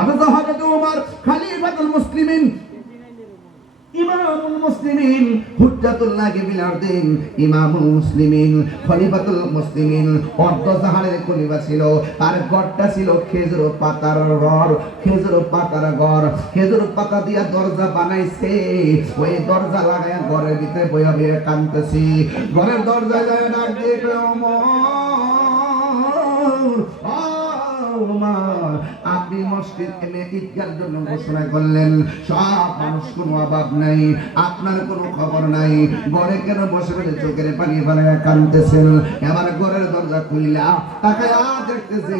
অথচ হযরত ওমর খলিফাতুল মুসলিমিন, ইমামুল মুসলিমিন, হুজ্জাতুল্লাহ বিল আরদিন, ইমামুল মুসলিমিন, খলিফাতুল মুসলিমিন, অর্ধ জাহানের খলিফা ছিল। আর ঘরটা ছিল খেজুর পাতার ঘর, খেজুর পাতার ঘর, খেজুর পাতা দিয়া দরজা বানাইছে। ওই দরজা লাগায় ঘরের ভিতরে বইয়া বইয়া কাঁদতেছি। ঘরের দরজায় যায় ডাক দিয়ে আপনি মসজিদ এনে ঈদগার জন্য ঘোষণা করলেন, সব মানুষ কোনো অভাব নাই, আপনার কোনো খবর নাই, ঘরে কেন বসে বসে চোখের পানি ফেলায় কাঁদতেছেন? এবার ঘরের দরজা খুইলা তাকায়া দেখতেছে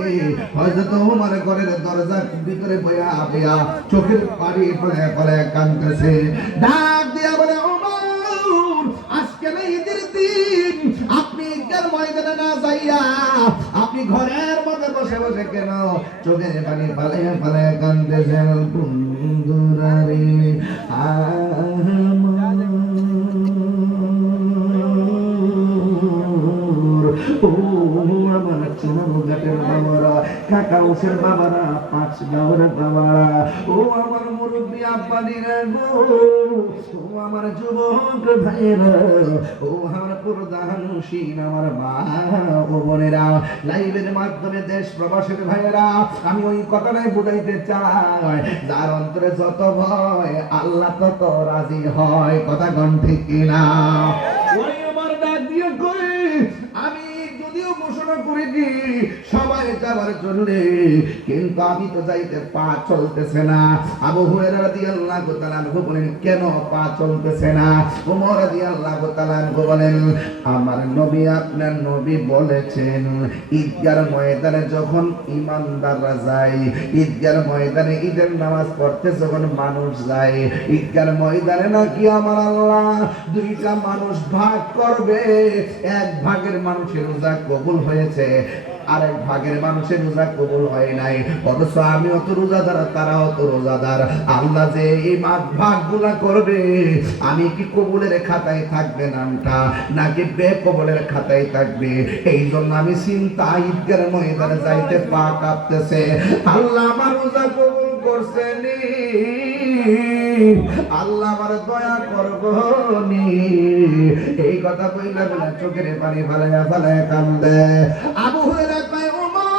হযরত ওমর ঘরের দরজার ভিতরে বইয়া বইয়া চোখের পানি ফেলায় ফেলায় কাঁদতেছে। ডাক দিয়া বলে, ওমর, আজকে না ঈদের দিন, আপনি ঈদগার ময়দানে না যাইয়া আপনি ঘরের মধ্যে বসে বসে কেন চোখের পানি ফেলায় ফেলায় কাঁদতেছেন? বন্ধুরা রে, আমার চুনারঘাটের বাবারা, কাকাউসের বাবারা, পাঁচগাঁওয়ের বাবারা, ও আমার মুরব্বী আব্বাদিরা গো, ও আমার যুবক ভাইয়েরা, ও আমার প্রধানশীল আমার মা ও বোনেরা, লাইভের মাধ্যমে দেশ প্রবাসীর ভাইয়েরা, আমি ওই কথাটাই বুঝাইতে চাই, যার অন্তরে যত ভয় আল্লাহ তত রাজি হয়। কথা কোন ঠিক কিনা? ওই আমার ডাক দিয়ে কই, আমি যদিও ঘোষণা করে দি সবাই যাবার জন্য, কিন্তু আমি তো যাইতে পা চলতেছে না। আবু হুরায়রা রাদিয়াল্লাহু তাআলা আনহু বলেন, কেন পা চলতেছে না? ওমর রাদিয়াল্লাহু তাআলা আনহু বলেন, আমার নবী, আপনার নবী বলেছেন, ঈদগার ময়দানে যখন ইমানদাররা যায়, ঈদগার ময়দানে ঈদের নামাজ পড়তে যখন মানুষ যায়, ঈদগার ময়দানে নাকি আমার আল্লাহ দুইটা মানুষ ভাগ করবে। এক ভাগের মানুষের রোজা কবুল হয়েছে, আরেক ভাগের মানুষের রোজা কবুল হয় নাই। অথচ আমি অত রোজাদার, তারা অত রোজাদার। আল্লাহ যে এই ভাগগুলা করবে, আমি কি কবুলের খাতায় থাকবে নামটা, নাকি বেকবুলের খাতায় থাকবে? এই জন্য আমি চিন্তা, ঈদগার ময়দানে যাইতে পা কাঁপতেছে। আল্লাহ আমার রোজা কবুল করছেন, আল্লাহ আমার দয়া করবনি, এই কথা কইলা বলে চোখের পানি ফেলায়া ফেলায়া কান্দে। আবু হুরায়রা কয়, ওমর,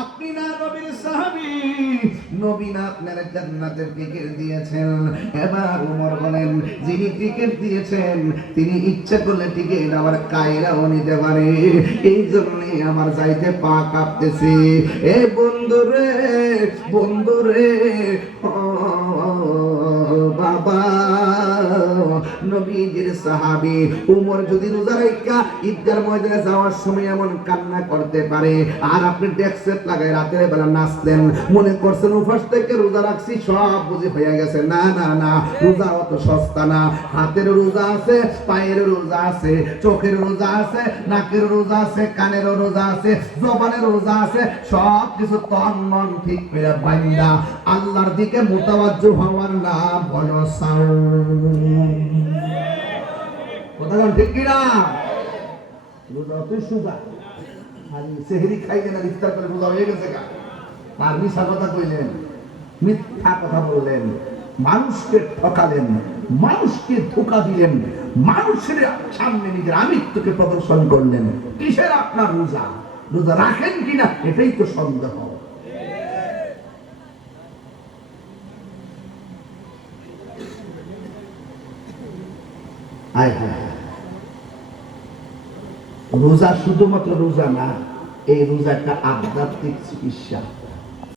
আপনি না নবীর সাহাবী, নবী না আপনার জান্নাতের টিকিট দিয়েছেন। এবার ওমর বলেন, যিনি টিকিট দিয়েছেন তিনি ইচ্ছা করলে টিকিট আবার কায়রাও নিতে পারে, এই জন্যই আমার যাইতে পা কাঁপতেছে। এ বন্ধুরে, বন্ধুরে, বাবা, নবীজির সাহাবী ওমর যদি রোজা রাখা ঈদগার ময়দানে যাওয়ার সময় এমন কান্না করতে পারে, আর আপনি ডেস্ক লাগায় রাতের বেলা নাচলেন, মনে করছেন উপাস থেকে রোজা রাখছি, সব বুঝি হয়ে গেছে। না না না, রোজা অত সস্তা না। হাতের রোজা আছে, পায়ের রোজা আছে, চোখের রোজা আছে, নাকের রোজা আছে, কানের রোজা আছে, জবানের রোজা আছে, সব কিছু তন মন ঠিক করে বান্দা আল্লাহর দিকে মুতাওয়াজ্জু হওয়ার নাম হলো সাওম। কথা ঠিক কিনা? রোজা তো সুদা, আর সেহরি খাইলেন আর ইফতার করে রোজা হয়ে গেছে কা? আর মিথ্যা কথা কইলেন, মিথ্যা কথা বললেন, মানুষকে ঠকালেন, মানুষকে ধোঁকা দিলেন, মানুষের সামনে নিজের আমিত্বকে প্রদর্শন করলেন। কিসের আপনার রোজা? রোজা রাখেন কিনা এটাই তো সন্দেহ। রোজা শুধুমাত্র রোজা না, এই রোজা একটা আধ্যাত্মিক চিকিৎসা।